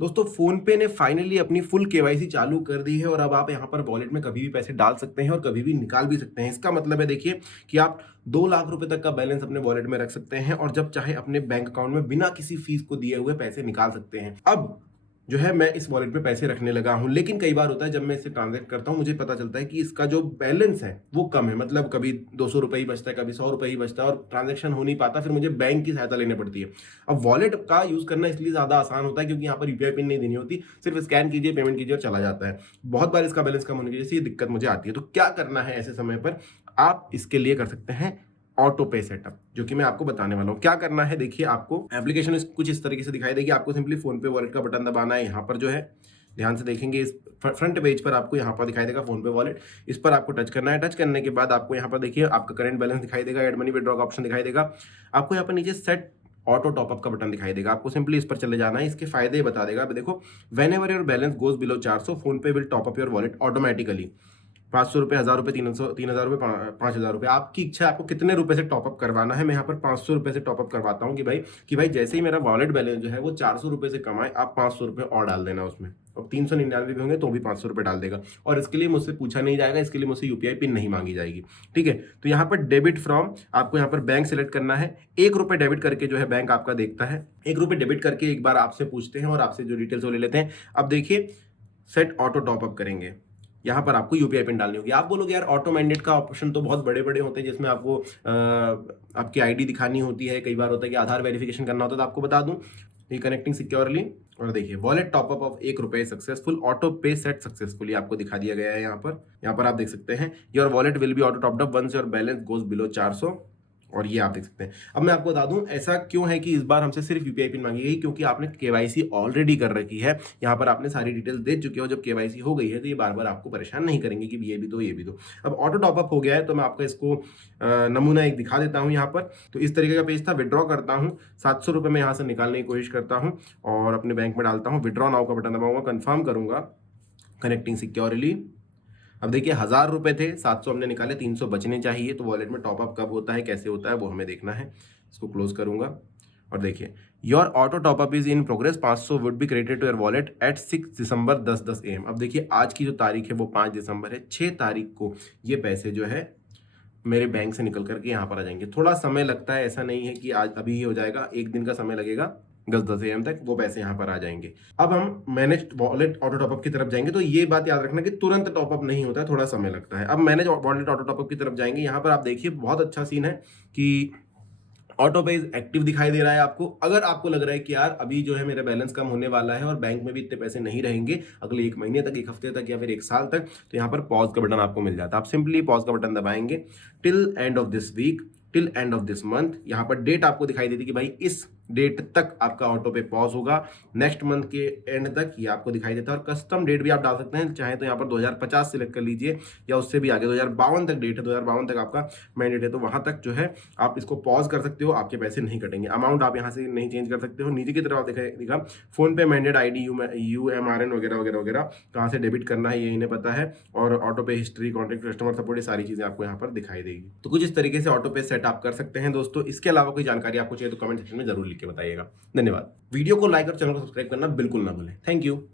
दोस्तों फोन पे ने फाइनली अपनी फुल केवाईसी चालू कर दी है और अब आप यहाँ पर वॉलेट में कभी भी पैसे डाल सकते हैं और कभी भी निकाल भी सकते हैं। इसका मतलब है देखिए कि आप 2 लाख रुपए तक का बैलेंस अपने वॉलेट में रख सकते हैं और जब चाहे अपने बैंक अकाउंट में बिना किसी फीस को दिए हुए पैसे निकाल सकते हैं। अब जो है मैं इस वॉलेट में पैसे रखने लगा हूं, लेकिन कई बार होता है जब मैं इसे ट्रांजैक्ट करता हूं मुझे पता चलता है कि इसका जो बैलेंस है वो कम है। मतलब कभी 200 रुपए ही बचता है, कभी 100 रुपए ही बचता है और ट्रांजैक्शन हो नहीं पाता, फिर मुझे बैंक की सहायता लेनी पड़ती है। अब वॉलेट का यूज करना इसलिए ज्यादा आसान होता है क्योंकि यहाँ पर यूपीआई पिन नहीं देनी होती, सिर्फ स्कैन कीजिए, पेमेंट कीजिए और चला जाता है। बहुत बार इसका बैलेंस कम होने की वजह से ये दिक्कत मुझे आती है। तो क्या करना है ऐसे समय पर? आप इसके लिए कर सकते हैं ऑटो पे सेटअप, जो कि मैं आपको बताने वाला हूं। क्या करना है देखिए, आपको एप्लीकेशन कुछ इस तरीके से दिखाई देगी। आपको सिंपली फोन पे वॉलेट का बटन दबाना है। यहाँ पर जो है ध्यान से देखेंगे, इस फ्रंट पेज पर आपको यहाँ पर दिखाई देगा फोन पे वॉलेट। इस पर आपको टच करना है। टच करने के बाद आपको यहाँ पर देखिए आपका करंट बैलेंस दिखाई देगा, एड मनी विड्रॉ का ऑप्शन दिखाई देगा। आपको यहाँ पर नीचे सेट ऑटो टॉपअप का बटन दिखाई देगा। आपको सिंपली इस पर चले जाना है। इसके फायदे बता देगा। देखो, whenever your balance goes below 400 PhonePe will top up your wallet automatically. 500 रुपये, 1000 रुपये, 3000 रुपये, 5000 रुपये, आपकी इच्छा है आपको कितने रुपए से टॉपअप करवाना है। मैं यहाँ पर 500 रुपये से टॉपअप करवाता हूँ कि भाई जैसे ही मेरा वॉलेट बैलेंस जो है वो 400 रुपये से कमाए, आप 500 रुपये और डाल देना उसमें। और 399 भी होंगे तो भी 500 रुपये डाल देगा और इसके लिए मुझसे पूछा नहीं जाएगा, इसके लिए मुझसे यूपीआई पिन नहीं मांगी जाएगी। ठीक है, तो यहाँ पर डेबिट फ्रॉम, आपको यहाँ पर बैंक सेलेक्ट करना है। 1 रुपये डेबिट करके जो है बैंक आपका देखता है। 1 रुपये डेबिट करके एक बार आपसे पूछते हैं और आपसे जो डिटेल्स वो ले लेते हैं। अब देखिए, सेट ऑटो टॉपअप करेंगे। यहाँ पर आपको यूपीआई पिन डालनी होगी। आप बोलोगे यार ऑटो मैंडेट का ऑप्शन तो बहुत बड़े बड़े होते हैं, जिसमें आपको आपकी आईडी दिखानी होती है, कई बार होता है कि आधार वेरिफिकेशन करना होता है। तो आपको बता दूं, ये कनेक्टिंग सिक्योरली और देखिए वॉलेट टॉपअप ऑफ 1 रुपये सक्सेसफुल, ऑटो पे सेट सक्सेसफुली आपको दिखा दिया गया है। यहाँ पर आप देख सकते हैं, your wallet will be auto topped up once your balance goes below 400। और ये आप देख सकते हैं। अब मैं आपको बता दूं ऐसा क्यों है कि इस बार हमसे सिर्फ यूपीआई पिन मांगी गई, क्योंकि आपने केवाईसी ऑलरेडी कर रखी है। यहाँ पर आपने सारी डिटेल्स दे चुके हो। जब केवाईसी हो गई है तो ये बार बार आपको परेशान नहीं करेंगे कि ये भी दो, ये भी दो। अब ऑटो टॉपअप हो गया है तो मैं आपको इसको नमूना एक दिखा देता हूँ। यहाँ पर तो इस तरीके का पेज था। विड्रॉ करता हूँ, 700 रुपये मैं यहाँ से निकालने की कोशिश करता हूँ और अपने बैंक में डालता हूँ। विड्रॉ नाउ का बटन दबाऊंगा, कन्फर्म करूंगा, कनेक्टिंग सिक्योरली। अब देखिए 1000 रुपए थे, 700 हमने निकाले, 300 बचने चाहिए। तो वॉलेट में टॉपअप कब होता है, कैसे होता है, वो हमें देखना है। इसको क्लोज करूंगा और देखिए, your auto top up is in progress, 500 would be credited to your wallet at 6 दिसंबर 10:10 AM। अब देखिए आज की जो तारीख है वो 5 दिसंबर है। 6 तारीख को ये पैसे जो है मेरे बैंक से निकल करके यहाँ पर आ जाएंगे। थोड़ा समय लगता है, ऐसा नहीं है कि आज अभी ही हो जाएगा, एक दिन का समय लगेगा। 10:10 AM तक वो पैसे यहाँ पर आ जाएंगे। अब हम मैनेज वॉलेट ऑटो टॉपअप की तरफ जाएंगे। तो ये बात याद रखना कि तुरंत टॉपअप नहीं होता है, थोड़ा समय लगता है। अब मैनेज वॉलेट ऑटो टॉपअप की तरफ जाएंगे। यहाँ पर आप देखिए बहुत अच्छा सीन है कि ऑटो पे एक्टिव दिखाई दे रहा है आपको। अगर आपको लग रहा है कि यार अभी जो है मेरा बैलेंस कम होने वाला है और बैंक में भी इतने पैसे नहीं रहेंगे अगले 1 महीने तक, 1 हफ्ते तक या फिर 1 साल तक, तो यहाँ पर पॉज का बटन आपको मिल जाता है। आप सिंपली पॉज का बटन दबाएंगे। Till end of this week, till end of this month, यहाँ पर डेट आपको दिखाई देती कि भाई इस डेट तक आपका ऑटो पे पॉज होगा। नेक्स्ट मंथ के एंड तक ये आपको दिखाई देता है। और कस्टम डेट भी आप डाल सकते हैं, चाहे तो यहाँ पर 2050 सिलेक्ट कर लीजिए या उससे भी आगे 2052 तक डेट है, 2052 तक आपका मैंडेट है। तो वहां तक जो है आप इसको पॉज कर सकते हो, आपके पैसे नहीं कटेंगे। अमाउंट आप यहाँ से नहीं चेंज कर सकते हो। नीचे की तरफ आप दिखा फोन पे मैंडेट आईडी, UMRN वगैरह वगैरह वगैरह कहाँ से डेबिट करना है ये इन्हें पता है। और ऑटो पे हिस्ट्री, कॉन्टेक्ट, कस्टमर सपोर्ट, ये सारी चीजें आपको यहाँ पर दिखाई देगी। तो कुछ इस तरीके से ऑटो पे सेट आप कर सकते हैं दोस्तों। इसके अलावा कोई जानकारी आपको चाहिए तो कमेंट सेक्शन में जरूर लिख के बताइएगा। धन्यवाद। वीडियो को लाइक और चैनल को सब्सक्राइब करना बिल्कुल ना भूलें। Thank you.